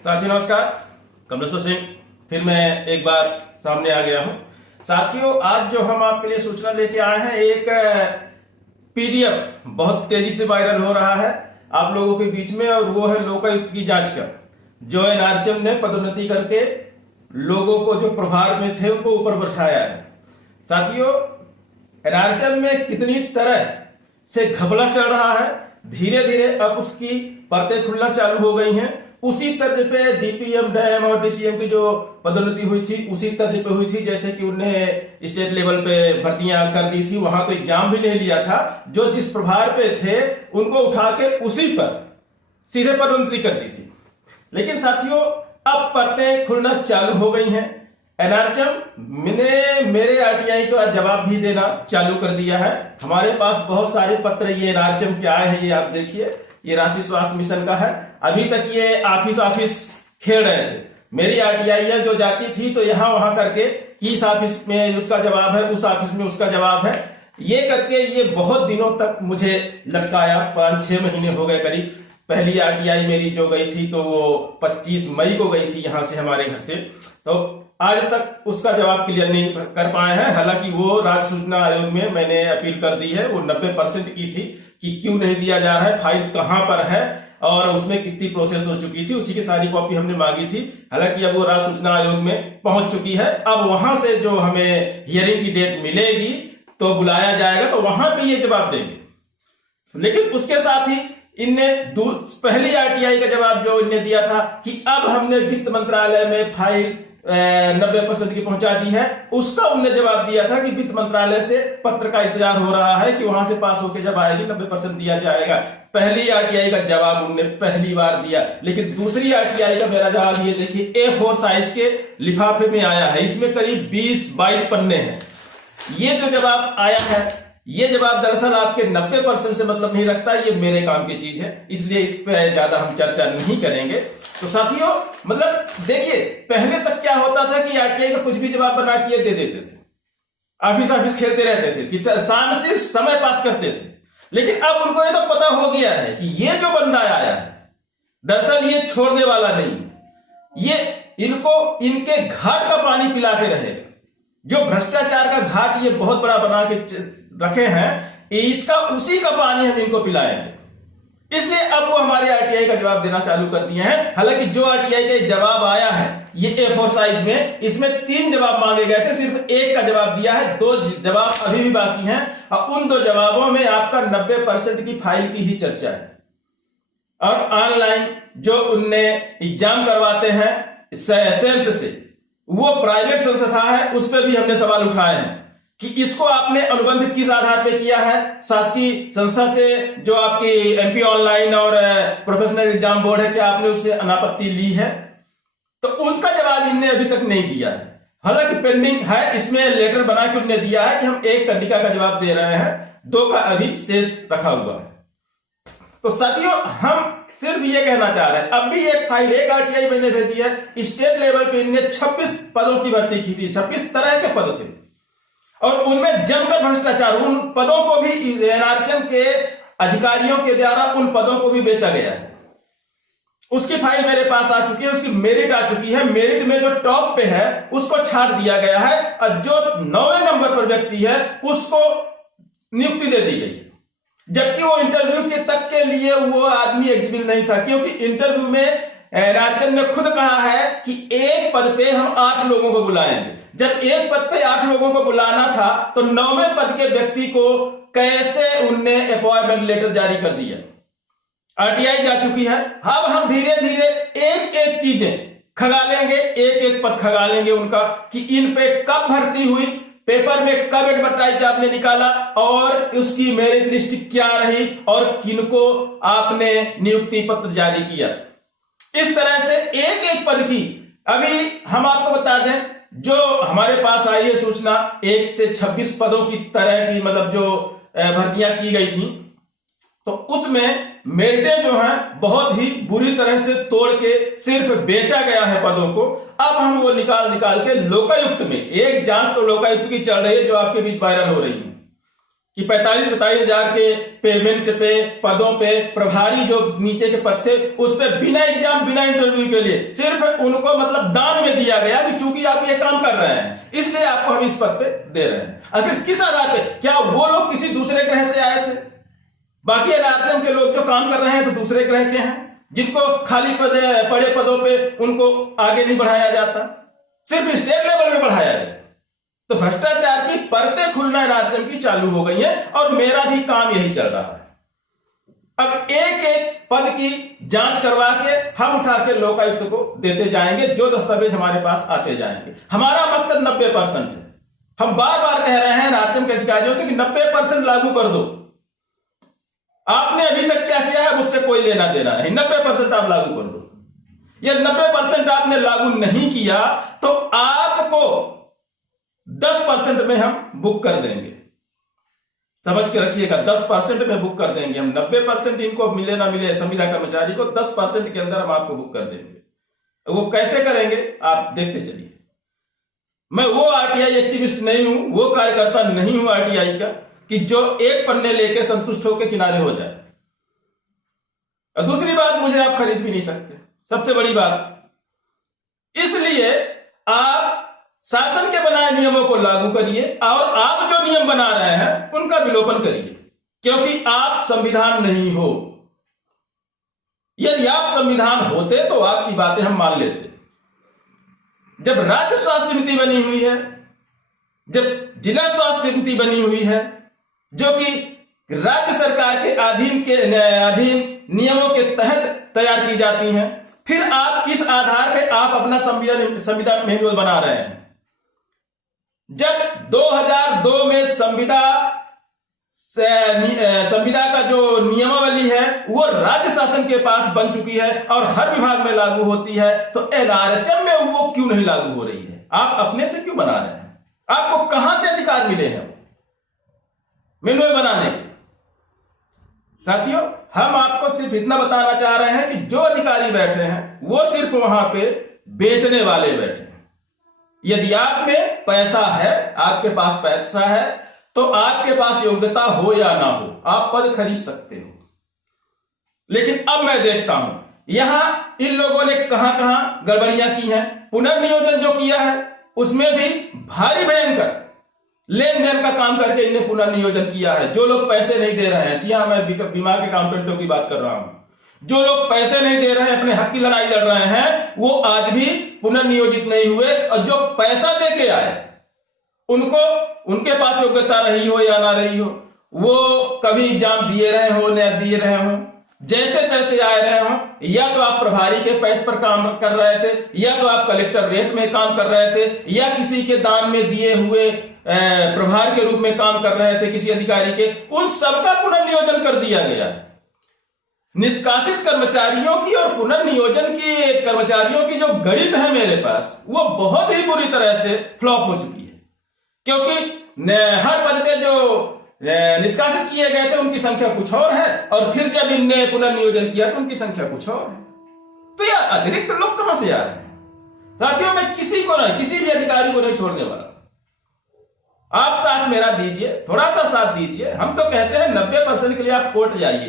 साथी नमस्कार। कमलेश्वर सिंह फिर मैं एक बार सामने आ गया हूं। साथियों, आज जो हम आपके लिए सूचना लेके आए हैं, एक पीडीएफ बहुत तेजी से वायरल हो रहा है आप लोगों के बीच में, और वो है लोकायुक्त की जांच का, जो एनआरएचएम ने पदोन्नति करके लोगों को जो प्रभार में थे उनको ऊपर बैठाया है। साथियों, एनआरएचएम में कितनी तरह से घपला चल रहा है, धीरे धीरे अब उसकी परतें खुलना चालू हो गई हैं। उसी तर्ज पे डीपीएम, डीएम और डीसीएम की जो पदोन्नति हुई थी उसी तर्ज पे हुई थी, जैसे कि उन्हें स्टेट लेवल पे भर्तियां कर दी थी। वहां तो एग्जाम भी नहीं लिया था, जो जिस प्रभार पे थे उनको उठा के उसी पर सीधे पदोन्नति कर दी थी। लेकिन साथियों, अब परतें खुलना चालू हो गई हैं। एनआरएचएम ने मेरे आरटीआई का जवाब भी देना चालू कर दिया है। हमारे पास बहुत सारे पत्र ये एनआरएचएम के आए हैं, ये आप देखिए, ये राष्ट्रीय स्वास्थ्य मिशन का है। अभी तक ये ऑफिस खेल रहे थे। मेरी आरटीआई जो जाती थी तो यहां वहां करके कि इस ऑफिस में उसका जवाब है, उस ऑफिस में उसका जवाब है, ये करके ये बहुत दिनों तक मुझे लटकाया। 5-6 महीने हो गए करीब। पहली आरटीआई मेरी जो गई थी तो वो 25 मई को गई थी यहां से, हमारे घर से। तो आज तक उसका जवाब क्लियर नहीं कर पाए हैं। हालांकि वो राज्य सूचना आयोग में मैंने अपील कर दी है, वो 90% की थी कि क्यों नहीं दिया जा रहा है, फाइल कहां पर है और उसमें कितनी प्रोसेस हो चुकी थी, उसी की सारी कॉपी हमने मांगी थी। हालांकि अब वो राज्य सूचना आयोग में पहुंच चुकी है। अब वहां से जो हमें हियरिंग की डेट मिलेगी तो बुलाया जाएगा, तो वहां पे ये जवाब देंगे। लेकिन उसके साथ ही इनने पहली आरटीआई का जवाब जो इनने दिया था कि अब हमने वित्त मंत्रालय में फाइल 90% की पहुंचा दी है, उसका उनने जवाब दिया था कि वित्त मंत्रालय से पत्र का इंतजार हो रहा है कि वहां से पास होकर जब आएगी 90% दिया जाएगा। पहली आरटीआई का जवाब उनने पहली बार दिया। लेकिन दूसरी आरटीआई का मेरा जवाब ये देखिए, A4 साइज के लिफाफे में आया है। इसमें करीब 20-22 पन्ने हैं। ये जो जवाब आया है, ये जवाब दरअसल आपके 90% से मतलब नहीं रखता, ये मेरे काम की चीज है, इसलिए इस पे ज्यादा हम चर्चा नहीं करेंगे। तो साथियों, मतलब देखिए, पहले तक क्या होता था कि आरटीआई का कुछ भी जवाब बना के दे देते थे, ऑफिस खेलते रहते थे कि सिर्फ समय पास करते थे। लेकिन अब उनको ये तो पता हो गया है कि ये जो बंदा आया है दरअसल ये छोड़ने वाला नहीं है, ये इनको इनके घाट का पानी पिला के रहेगा। जो भ्रष्टाचार का घाट ये बहुत बड़ा बना के रखे हैं, इसका उसी का पानी हम इनको पिलाएंगे। इसलिए अब वो हमारे आरटीआई का जवाब देना चालू कर दिए हैं। हालांकि जो आरटीआई का जवाब आया है ये A4 साइज में, इसमें 3 जवाब मांगे गए थे, सिर्फ एक का जवाब दिया है, 2 जवाब अभी भी बाकी हैं। और उन 2 जवाबों में आपका 90% की फाइल की ही चर्चा है। और ऑनलाइन जो उनने एग्जाम करवाते हैं SAIMS से, वो प्राइवेट संस्था है, उस पर भी हमने सवाल उठाए हैं कि इसको आपने अनुबंध किस आधार पे किया है। शासकीय संस्था से जो आपकी MP ऑनलाइन और प्रोफेशनल एग्जाम बोर्ड है, क्या आपने उससे अनापत्ति ली है? तो उनका जवाब इनने अभी तक नहीं दिया है। हालांकि पेंडिंग है, इसमें लेटर बना के उन्होंने दिया है कि हम 1 कंडिका का जवाब दे रहे हैं, 2 का अभी शेष रखा हुआ है। तो साथियों, हम सिर्फ ये कहना चाह रहे हैं, अब भी एक फाइल, एक आरटीआई मैंने भेजी है। स्टेट लेवल पे इनने 26 पदों की भर्ती की थी, 26 तरह के पद थे और उनमें जमकर भ्रष्टाचार, उन पदों को भी एनआरएचएम के अधिकारियों के द्वारा उन पदों को भी बेचा गया है। उसकी फाइल मेरे पास आ चुकी है, उसकी मेरिट आ चुकी है। मेरिट में जो टॉप पे है उसको छाट दिया गया है और जो 9वें नंबर पर व्यक्ति है उसको नियुक्ति दे दी गई, जबकि वो इंटरव्यू के तक के लिए वो आदमी एलिजिबल नहीं था। क्योंकि इंटरव्यू में एनआरएचएम ने खुद कहा है कि एक पद पे हम 8 लोगों को बुलाएंगे। जब एक पद पे 8 लोगों को बुलाना था तो 9वें पद के व्यक्ति को कैसे उनने अपॉइंटमेंट लेटर जारी कर दिया? आरटीआई जा चुकी है। अब हम धीरे धीरे एक एक चीजें खंगालेंगे, एक एक पद खंगालेंगे उनका, कि इन पे कब भर्ती हुई, पेपर में कब एडवर्टाइज आपने निकाला और उसकी मेरिट लिस्ट क्या रही और किनको आपने नियुक्ति पत्र जारी किया। इस तरह से एक एक पद की अभी हम आपको बता दें, जो हमारे पास आई है सूचना, 1 से 26 पदों की तरह की मतलब जो भर्तियां की गई थी, तो उसमें मेरिटें जो हैं बहुत ही बुरी तरह से तोड़ के सिर्फ बेचा गया है पदों को। अब हम वो निकाल के लोकायुक्त में, एक जांच तो लोकायुक्त की चल रही है जो आपके बीच वायरल हो रही है, कि 45-45 हजार के पेमेंट पे, पदों पे प्रभारी जो नीचे के पद थे उस पे बिना एग्जाम, बिना इंटरव्यू के लिए सिर्फ उनको मतलब दान में दिया गया कि चूंकि आप ये काम कर रहे हैं इसलिए आपको हम इस पद पे दे रहे हैं। आखिर किस आधार पे? क्या वो लोग किसी दूसरे ग्रह से आए थे? बाकी एनआरएचएम के लोग जो काम कर रहे हैं तो दूसरे ग्रह के हैं, जिनको खाली पड़े पदों पे उनको आगे नहीं बढ़ाया जाता, सिर्फ स्टेट लेवल में बढ़ाया गया। तो भ्रष्टाचार की परतें खुलना एनआरएचएम की चालू हो गई है और मेरा भी काम यही चल रहा है। अब एक एक पद की जांच करवा के हम उठा के लोकायुक्त को देते जाएंगे, जो दस्तावेज हमारे पास आते जाएंगे। हमारा मकसद 90% है। हम बार बार कह रहे हैं एनआरएचएम के अधिकारियों से कि 90% लागू कर दो। आपने अभी तक क्या किया है मुझसे कोई लेना देना नहीं, 90% आप लागू कर दो। यह 90% आपने लागू नहीं किया तो आपको 10% में हम बुक कर देंगे। समझ के रखिएगा, 10% में बुक कर देंगे हम। 90% इनको मिले ना मिले संविदा कर्मचारी को, 10% के अंदर हम आपको बुक कर देंगे। वो कैसे करेंगे आप देखते चलिए। मैं वो आरटीआई एक्टिविस्ट नहीं हूं, वो कार्यकर्ता नहीं हूं आरटीआई का कि जो एक पन्ने लेके संतुष्ट होकर किनारे हो जाए। और दूसरी बात, मुझे आप खरीद भी नहीं सकते, सबसे बड़ी बात। इसलिए आप शासन के बनाए नियमों को लागू करिए और आप जो नियम बना रहे हैं उनका विलोपन करिए, क्योंकि आप संविधान नहीं हो। यदि आप संविधान होते तो आपकी बातें हम मान लेते। जब राज्य स्वास्थ्य समिति बनी हुई है, जब जिला स्वास्थ्य समिति बनी हुई है, जो कि राज्य सरकार के अधीन नियमों के तहत तैयार की जाती हैं, फिर आप किस आधार पे आप अपना संविदा मैनुअल बना रहे हैं? जब 2002 में संविदा का जो नियमावली है वो राज्य शासन के पास बन चुकी है और हर विभाग में लागू होती है, तो एनआरएचएम में वो क्यों नहीं लागू हो रही है? आप अपने से क्यों बना रहे हैं? आपको कहां से अधिकार मिले हैं मैनुअल बनाने के? साथियों, हम आपको सिर्फ इतना बताना चाह रहे हैं कि जो अधिकारी बैठे हैं वो सिर्फ वहां पे बेचने वाले बैठे हैं। यदि आप में पैसा है, आपके पास पैसा है, तो आपके पास योग्यता हो या ना हो, आप पद खरीद सकते हो। लेकिन अब मैं देखता हूं यहां इन लोगों ने कहां कहां गड़बड़ियां की हैं। पुनर्नियोजन जो किया है उसमें भी भारी भयंकर लेन देन का काम करके इन्हें पुनर्नियोजन किया है। जो लोग पैसे नहीं दे रहे हैं, यहां मैं बीमा के अकाउंटेंटों की बात कर रहा हूं, जो लोग पैसे नहीं दे रहे हैं, अपने हक की लड़ाई लड़ रहे हैं, वो आज भी पुनर्नियोजित नहीं हुए। और जो पैसा दे के आए उनको, उनके पास योग्यता रही हो या ना रही हो, वो कभी एग्जाम दिए रहे हो न दिए रहे हो, जैसे तैसे आए रहे हो, या तो आप प्रभारी के पद पर काम कर रहे थे, या तो आप कलेक्टर रेट में काम कर रहे थे, या किसी के दान में दिए हुए प्रभार के रूप में काम कर रहे थे किसी अधिकारी के, उन सबका पुनर्नियोजन कर दिया गया है। निष्कासित कर्मचारियों की और पुनर्नियोजन की कर्मचारियों की जो गणित है मेरे पास, वो बहुत ही बुरी तरह से फ्लॉप हो चुकी है, क्योंकि हर पद पे जो निष्कासित किए गए थे उनकी संख्या कुछ और है, और फिर जब इनने पुनर्नियोजन किया तो उनकी संख्या कुछ और है। तो यार अतिरिक्त लोग कहां से आ रहे हैं? साथियों, मैं किसी को नहीं, किसी भी अधिकारी को नहीं छोड़ने वाला। आप साथ मेरा दीजिए, थोड़ा सा साथ दीजिए। हम तो कहते हैं 90% के लिए आप कोर्ट जाइए,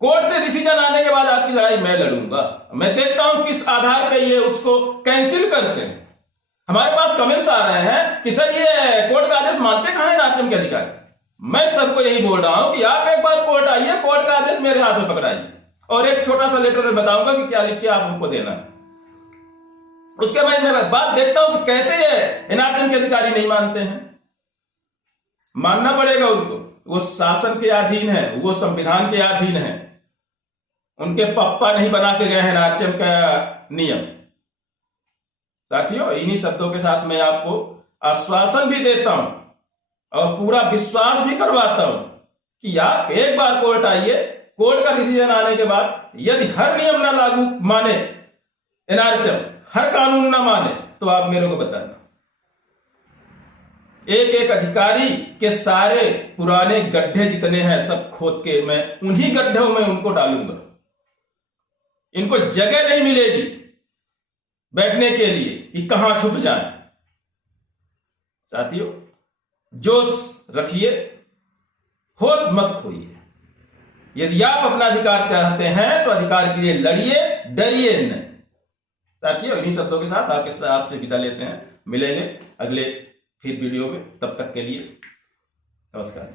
कोर्ट से डिसीजन आने के बाद आपकी लड़ाई मैं लड़ूंगा। मैं देखता हूं किस आधार पे ये उसको कैंसिल करते हैं। हमारे पास कमेंट्स आ रहे हैं कि सर ये कोर्ट का आदेश मानते कहां है एनआरएचएम के अधिकारी? मैं सबको यही बोल रहा हूं कि आप एक बार कोर्ट आइए, कोर्ट का आदेश मेरे हाथ में पकड़ाइए, और एक छोटा सा लेटर में बताऊंगा कि क्या लिख के आप हमको देना है। उसके बाद मैं बात देखता हूं कि कैसे ये एनआरएचएम के अधिकारी नहीं मानते हैं। मानना पड़ेगा उनको, वो शासन के अधीन है, वो संविधान के अधीन है। उनके पप्पा नहीं बना के गए हैं एनआरएचएम का नियम। साथियों, इन्हीं शब्दों के साथ मैं आपको आश्वासन भी देता हूं और पूरा विश्वास भी करवाता हूं कि आप एक बार कोर्ट आइए, कोर्ट का डिसीजन आने के बाद यदि हर नियम ना लागू माने एनआरएचएम, हर कानून ना माने, तो आप मेरे को बताना। एक एक अधिकारी के सारे पुराने गड्ढे जितने हैं सब खोद के मैं उन्हीं गड्ढों में उनको डालूंगा। इनको जगह नहीं मिलेगी बैठने के लिए कि कहां छुप जाए। साथियों, जोश रखिए, होश मत खोइए। यदि आप अपना अधिकार चाहते हैं तो अधिकार के लिए लड़िए, डरिए नहीं। साथियों, इन्हीं शब्दों के साथ आपसे विदा लेते हैं। मिलेंगे अगले फिर वीडियो में, तब तक के लिए नमस्कार।